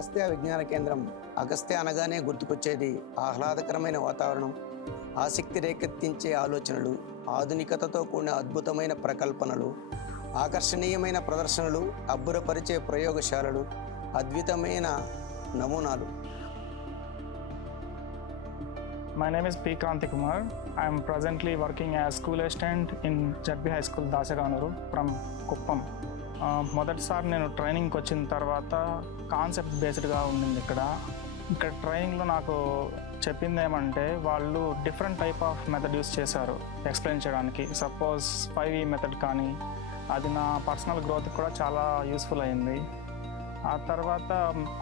అగస్త్య విజ్ఞాన కేంద్రం. అగస్త్య అనగానే గుర్తుకొచ్చేది ఆహ్లాదకరమైన వాతావరణం, ఆసక్తి రేకెత్తించే ఆలోచనలు, ఆధునికతతో కూడిన అద్భుతమైన ప్రకల్పనలు, ఆకర్షణీయమైన ప్రదర్శనలు, అబ్బురపరిచే ప్రయోగశాలలు, అద్భుతమైన నమూనాలు. My name is P. Kranti Kumar. I am presently working as school assistant in ZB High School, Dasaganuru from Kuppam. మొదటిసారి నేను ట్రైనింగ్కి వచ్చిన తర్వాత కాన్సెప్ట్ బేస్డ్గా ఉండింది. ఇక్కడ ట్రైనింగ్లో నాకు చెప్పింది ఏమంటే వాళ్ళు different type of method use చేశారు ఎక్స్ప్లెయిన్ చేయడానికి. సపోజ్ 5E మెథడ్ కానీ అది నా పర్సనల్ గ్రోత్కి కూడా చాలా యూస్ఫుల్ అయింది. ఆ తర్వాత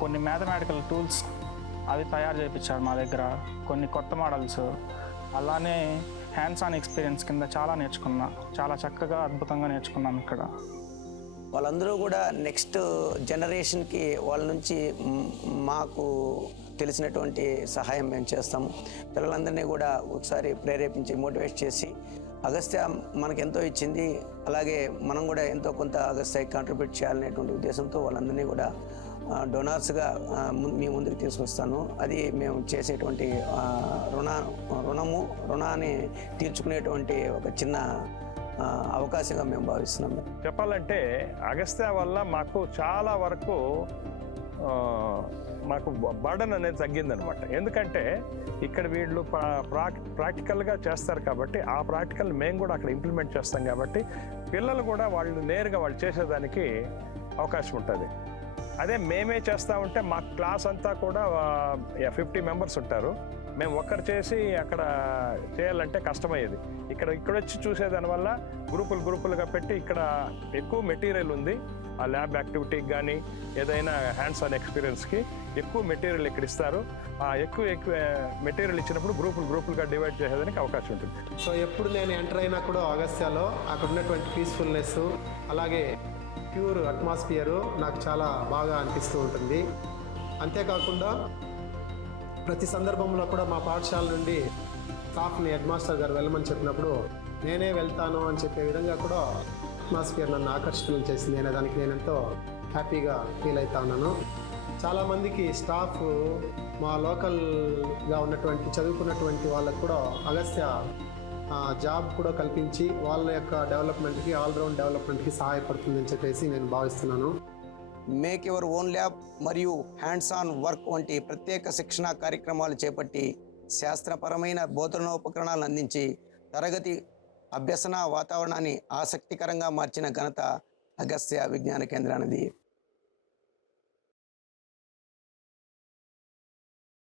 కొన్ని మ్యాథమెటికల్ టూల్స్ అవి తయారు చేయించారు మా దగ్గర, కొన్ని కొత్త మోడల్స్. అలానే హ్యాండ్స్ ఆన్ ఎక్స్పీరియన్స్ కింద చాలా నేర్చుకున్నా, చాలా చక్కగా అద్భుతంగా నేర్చుకున్నాం ఇక్కడ. వాళ్ళందరూ కూడా నెక్స్ట్ జనరేషన్కి వాళ్ళ నుంచి మాకు తెలిసినటువంటి సహాయం మేము చేస్తాము. పిల్లలందరినీ కూడా ఒకసారి ప్రేరేపించి మోటివేట్ చేసి అగస్త్య మనకెంతో ఇచ్చింది, అలాగే మనం కూడా ఎంతో కొంత అగస్త్యకి కాంట్రిబ్యూట్ చేయాలనేటువంటి ఉద్దేశంతో వాళ్ళందరినీ కూడా డొనార్స్గా మీ ముందుకు తీసుకొస్తాను. అది మేము చేసేటువంటి రుణాన్ని తీర్చుకునేటువంటి ఒక చిన్న అవకాశంగా మేము భావిస్తున్నాం. చెప్పాలంటే అగస్త్య వల్ల మాకు చాలా వరకు మాకు బర్డన్ అనేది తగ్గిందనమాట. ఎందుకంటే ఇక్కడ వీళ్ళు ప్రాక్టికల్గా చేస్తారు కాబట్టి ఆ ప్రాక్టికల్ మేము కూడా అక్కడ ఇంప్లిమెంట్ చేస్తాం కాబట్టి పిల్లలు కూడా వాళ్ళు నేరుగా వాళ్ళు చేసేదానికి అవకాశం ఉంటుంది. అదే మేమే చేస్తూ ఉంటే మా క్లాస్ అంతా కూడా 50 మెంబర్స్ ఉంటారు. మేము ఒక్కరు చేసి అక్కడ చేయాలంటే కష్టమయ్యేది. ఇక్కడ వచ్చి చూసేదానివల్ల గ్రూపులుగా పెట్టి ఇక్కడ ఎక్కువ మెటీరియల్ ఉంది. ఆ ల్యాబ్ యాక్టివిటీకి కానీ ఏదైనా హ్యాండ్స్ ఆన్ ఎక్స్పీరియన్స్కి ఎక్కువ మెటీరియల్ ఇక్కడ ఇస్తారు. ఆ ఎక్కువ మెటీరియల్ ఇచ్చినప్పుడు గ్రూపులుగా డివైడ్ చేసేదానికి అవకాశం ఉంటుంది. సో ఎప్పుడు నేను ఎంటర్ అయినా కూడా అగస్త్యలో అక్కడ ఉన్నటువంటి పీస్ఫుల్నెస్, అలాగే ప్యూర్ అట్మాస్ఫియరు నాకు చాలా బాగా అనిపిస్తూ ఉంటుంది. అంతేకాకుండా ప్రతి సందర్భంలో కూడా మా పాఠశాల నుండి స్టాఫ్ని హెడ్ మాస్టర్ గారు వెళ్ళమని చెప్పినప్పుడు నేనే వెళ్తాను అని చెప్పే విధంగా కూడా అట్మాస్ఫియర్ నన్ను ఆకర్షణ చేసింది. నేను దానికి నేను ఎంతో హ్యాపీగా ఫీల్ అవుతా ఉన్నాను. చాలామందికి స్టాఫ్ మా లోకల్గా ఉన్నటువంటి చదువుకున్నటువంటి వాళ్ళకు కూడా అగస్త్య జాబ్ కూడా కల్పించి వాళ్ళ యొక్క డెవలప్మెంట్కి, ఆల్రౌండ్ డెవలప్మెంట్కి సహాయపడుతుందని చెప్పేసి నేను భావిస్తున్నాను. మేక్ యువర్ ఓన్ ల్యాబ్ మరియు హ్యాండ్స్ ఆన్ వర్క్ వంటి ప్రత్యేక శిక్షణా కార్యక్రమాలు చేపట్టి శాస్త్రపరమైన బోధనోపకరణాలను అందించి తరగతి అభ్యసన వాతావరణాన్ని ఆసక్తికరంగా మార్చిన ఘనత అగస్త్య విజ్ఞాన కేంద్రానిది.